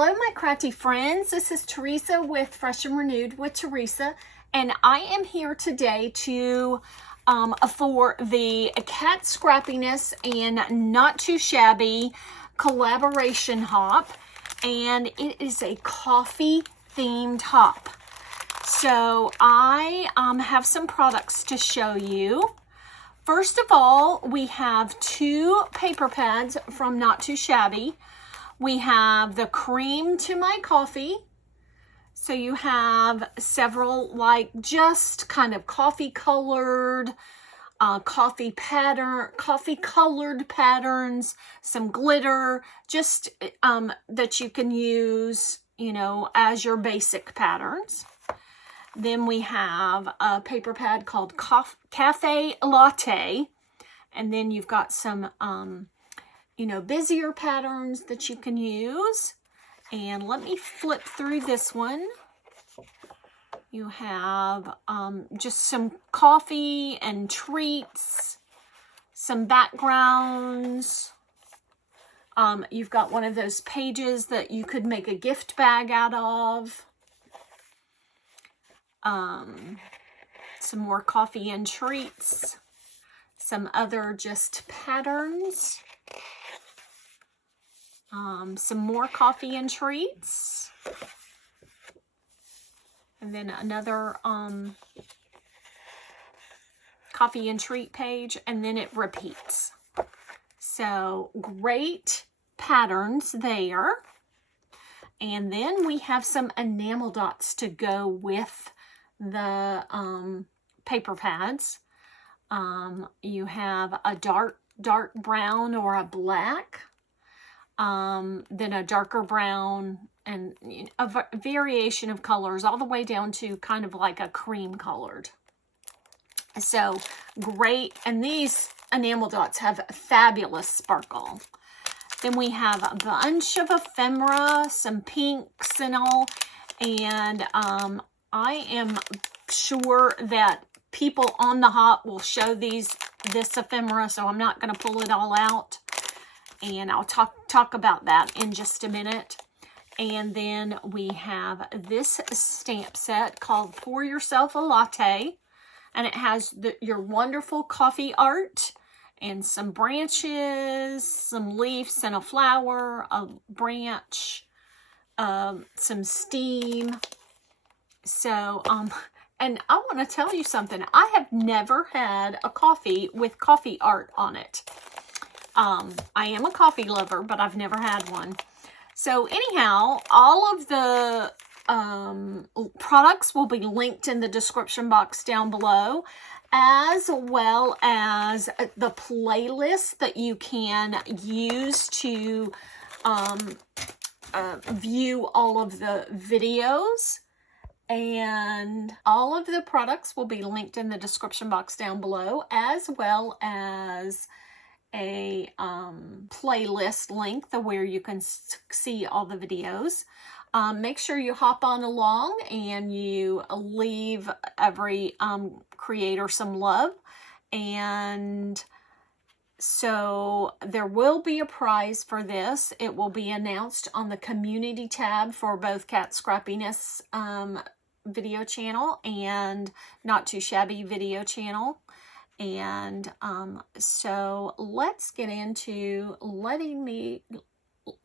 Hello, my crafty friends. This is Teresa with Fresh and Renewed with Teresa, and I am here today to for the Kat Scrappiness and Not Too Shabby collaboration hop, and it is a coffee themed hop. So I have some products to show you. First of all, we have two paper pads from Not Too Shabby. We have the cream to my coffee. So you have several, like, just kind of coffee colored, coffee colored patterns, some glitter, just that you can use, you know, as your basic patterns. Then we have a paper pad called Cafe Latte. And then you've got some, you know, busier patterns that you can use. And let me flip through this one. You have just some coffee and treats, some backgrounds. You've got one of those pages that you could make a gift bag out of. Some more coffee and treats. Some other just patterns. Some more coffee and treats. And then another coffee and treat page, and then it repeats. So great patterns there. And then we have some enamel dots to go with the paper pads. You have a dark brown or a black. Then a darker brown, and a variation of colors all the way down to kind of like a cream colored. So great. And these enamel dots have fabulous sparkle. Then we have a bunch of ephemera, some pinks and all. And I am sure that people on the hop will show this ephemera, so I'm not going to pull it all out. And I'll talk about that in just a minute. And then we have this stamp set called Pour Yourself a Latte. And it has your wonderful coffee art and some branches, some leaves and a flower, a branch, some steam. So, and I want to tell you something. I have never had a coffee with coffee art on it. I am a coffee lover, but I've never had one. So anyhow, all of the products will be linked in the description box down below, as well as the playlist that you can use to view all of the videos. And all of the products will be linked in the description box down below, as well as a playlist link where you can see all the videos. Make sure you hop on along and you leave every creator some love. And so there will be a prize for this. It will be announced on the community tab for both Kat Scrappiness video channel and Not Too Shabby video channel. And so let's get into letting me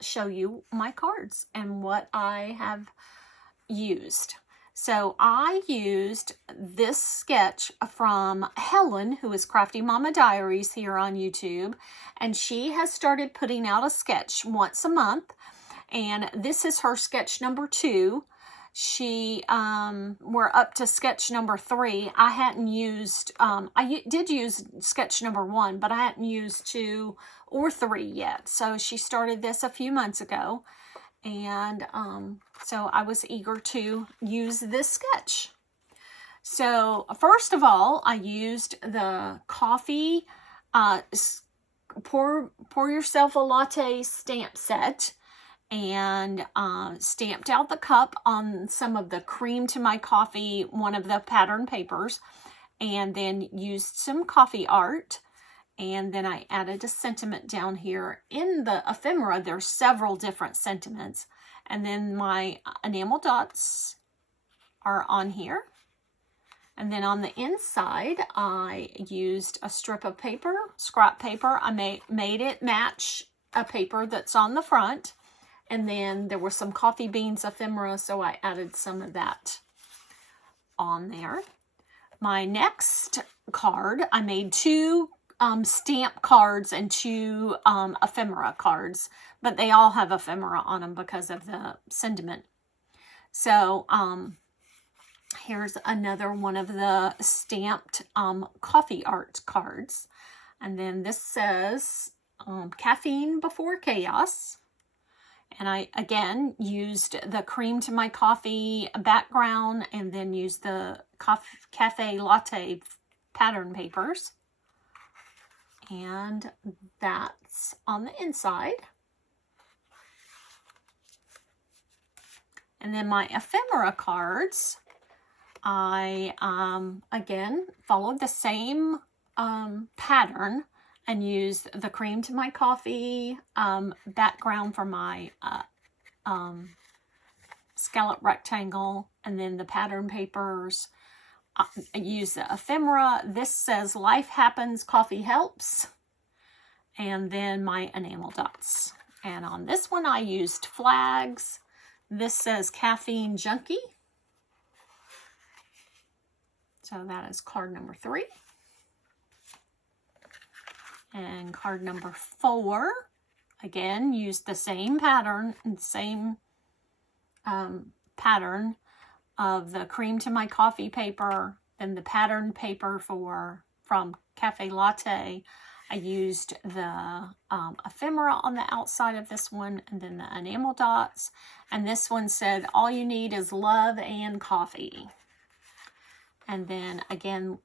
show you my cards and what I have used. So I used this sketch from Helen, who is Crafty Mama Diaries here on YouTube. And she has started putting out a sketch once a month. And this is her sketch number 2. We're up to sketch number 3. I hadn't used, I did use sketch number 1, but I hadn't used 2 or 3 yet. So she started this a few months ago. And so I was eager to use this sketch. So first of all, I used the coffee, pour yourself a latte stamp set. And stamped out the cup on some of the cream to my coffee, one of the pattern papers, and then used some coffee art. And then I added a sentiment down here. In the ephemera, there's several different sentiments. And then my enamel dots are on here. And then on the inside, I used a strip of paper, scrap paper. I made it match a paper that's on the front. And then there were some coffee beans ephemera, so I added some of that on there. My next card, I made 2 stamp cards and 2 ephemera cards, but they all have ephemera on them because of the sentiment. So here's another one of the stamped coffee art cards. And then this says caffeine before chaos. And I, again, used the cream to my coffee background and then used the cafe latte pattern papers. And that's on the inside. And then my ephemera cards, I, again, followed the same pattern and used the cream to my coffee background for my scallop rectangle, and then the pattern papers. I used the ephemera. This says life happens, coffee helps. And then my enamel dots. And on this one I used flags. This says caffeine junkie. So that is card number 3. And card number 4, again, used the same pattern and same pattern of the cream to my coffee paper and the pattern paper from Cafe Latte. I used the ephemera on the outside of this one and then the enamel dots. And this one said, all you need is love and coffee. And then again,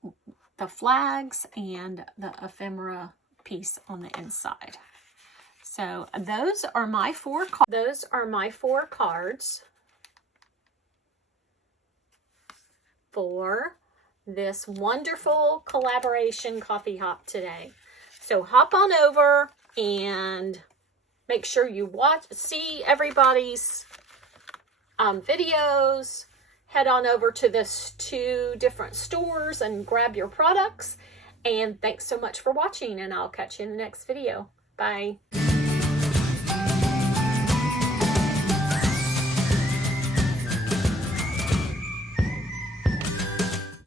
the flags and the ephemera piece on the inside. So those are my 4 cards for this wonderful collaboration coffee hop today. So hop on over and make sure you see everybody's videos. Head on over to this 2 different stores and grab your products. And thanks so much for watching, and I'll catch you in the next video. Bye.